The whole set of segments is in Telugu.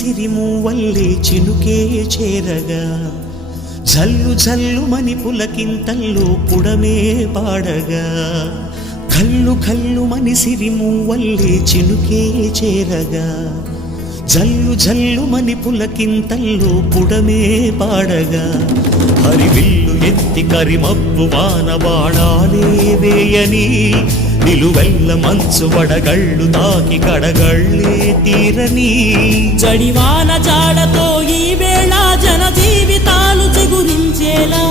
సిరిమూవల్లే చినుకే చేరగా జల్లు జల్లుమని పులకింతల్లో పుడమే పాడగా కల్లు కల్లుమని సిరిమూవల్లే చినుకే చేరగా జల్లు జల్లుమని పులకింతల్లో పుడమే పాడగా హరివిల్లు ఎత్తి కరిమబ్బు వాన బాణాలే వేయని నిలువెల్ల మంచు వడగళ్ళు తాకి కడగళ్ళే తీరని జడివాన జాడతో ఈ వేళ జన జీవితాలు చిగురించేలా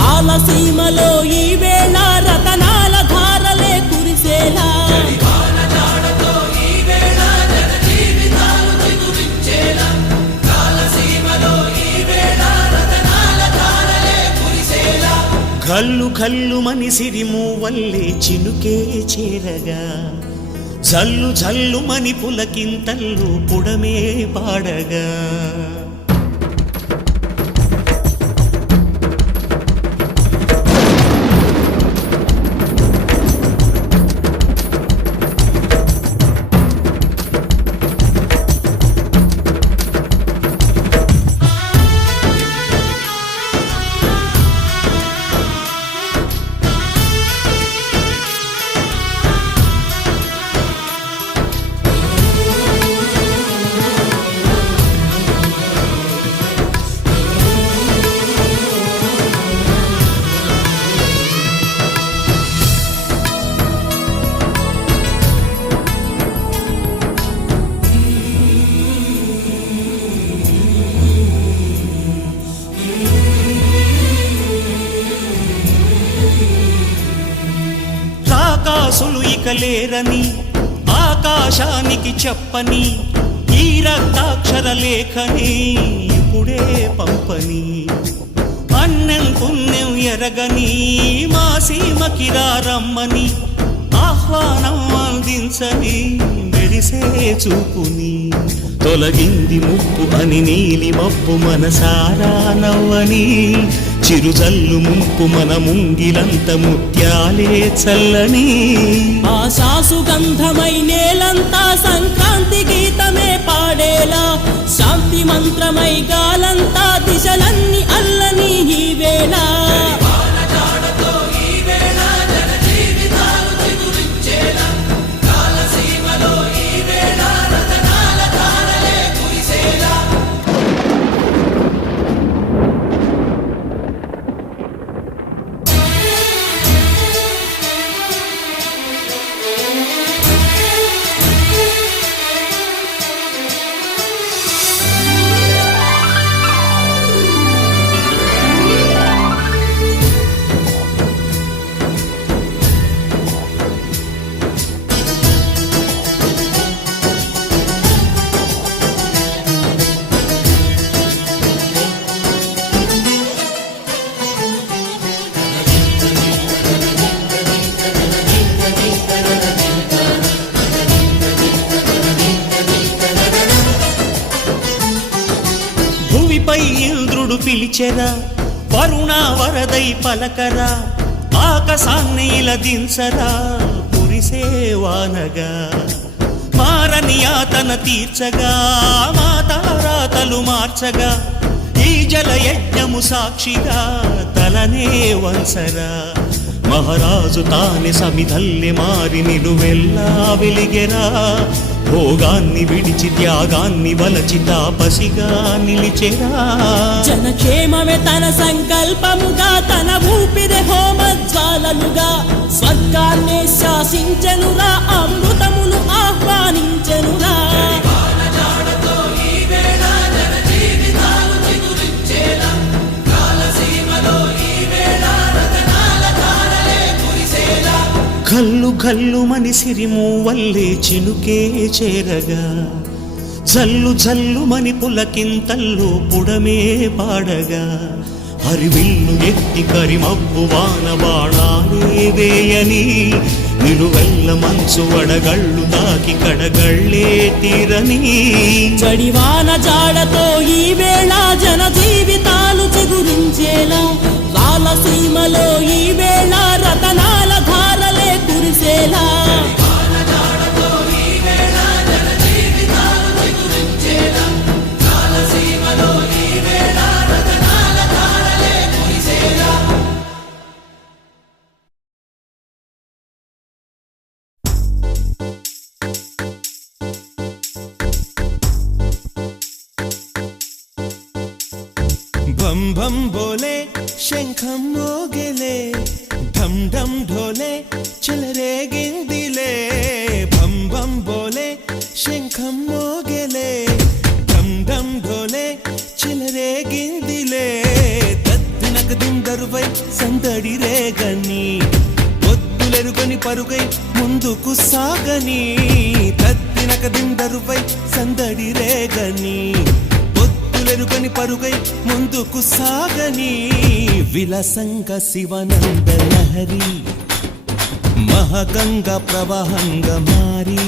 రాలసీమలో ఈ వేళ రతనాల ధారలే కురిసేలా కల్లు కల్లుమని సిరిమూవల్లే చినుకే చేరగా జల్లు జల్లుమని పులకింతల్లో పుడమే పాడగా రాకాసులు ఇక లేరని ఆకాశానికి చెప్పని ఈ రక్తాక్షర లేఖని ఇప్పుడే పంపని అన్నం పుణ్యం ఎరగని మా సీమకి రమ్మని ఆహ్వానం అందించని మెరిసే చూపుని తొలగింది ముప్పు అని నీలి మప్పు మనసారా నవ్వని చిరుజల్లు ముంపు మన ముంగిలంత ముత్యాలే చల్లని ఆశాసు గంధమై నేలంతా సంక్రాంతి గీతమే పాడేలా శాంతి మంత్రమై గాలంతా దిశలన్నీ అల్లని ఈ వేళ భూమిపై ఇంద్రుడు పిలిచెరా వరుణ వరదై పలకరా ఆకాశాన్ని ఇలా దించరా కురిసే వానగా మారని యాతన తీర్చగా మాతారాతలు మార్చగా ఈ జల యజ్ఞము సాక్షిగా తలనే వంసరా మహారాజు తానే సమిధల్లె మారి నిలువెల్లా వెలిగెరా భోగాన్ని విడిచి త్యాగాన్ని వలచి తాపసిగా నిలిచెరా జనక్షేమమే తన సంకల్పముగా తన ఊపిరి హోమజ్వాలలుగా స్వర్గాన్ని శాసించెనురా అమృతమును ఆహ్వానించెనురా కల్లు కల్లుమని సిరిమూవల్లే చినుకే చేరగా జల్లు జల్లుమని పులకింతల్లో పుడమే పాడగా హరివిల్లు ఎత్తి కరిమబ్బు వాన బాణాలే వేయని నిలువెల్ల మంచు వడగళ్ళు తాకి కడగళ్ళే తీరని జడివాన జాడతో ఈ వేళ జన జీవితాలు చిగురించేలా రాలసీమలో ఈ వేళ రతనాల ధారలే కురిసేలా భం భం బోలే శంఖం మోగెలే ఢం ఢం ఢోలే చెలరేగిందిలే భం భం బోలే శంఖం మోగెలే ఢం ఢం ఢోలే చెలరేగిందిలే తత్తినక దిందరువై సందడి రేగని ఒత్తులెరుగని పరుగై ముందుకు సాగని తత్తినక దిందరువై సందడి రేగని ఒత్తులెరుగని పరుగై ముందుకు సాగని విలసంగ శివనంద లహరి మహగంగ ప్రవాహంగా మారి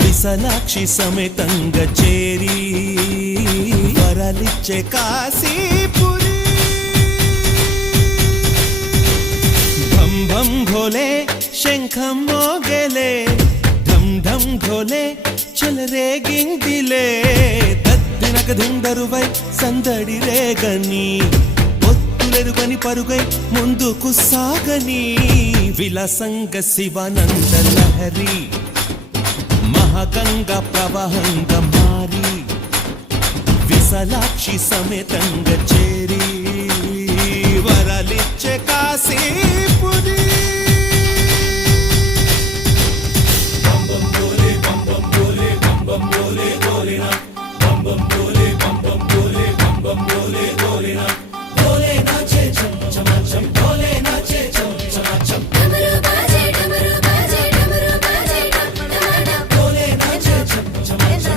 విశాలాక్షి సమేతంగా చేరి వరలిచ్చే కాశీపురి భం భం భోలే శంఖం మోగెలే ఢం ఢం ఢోలే చెలరేగిందిలే తత్తినక దిందరువై సందడి రేగని ఒత్తులెరుగని పరుగై ముందుకు సాగని విలసంగ శివానంద లహరి మహగంగ ప్రవాహంగా మారి విశాలాక్షి సమేతంగా చేరి వరలిచ్చే కాశీ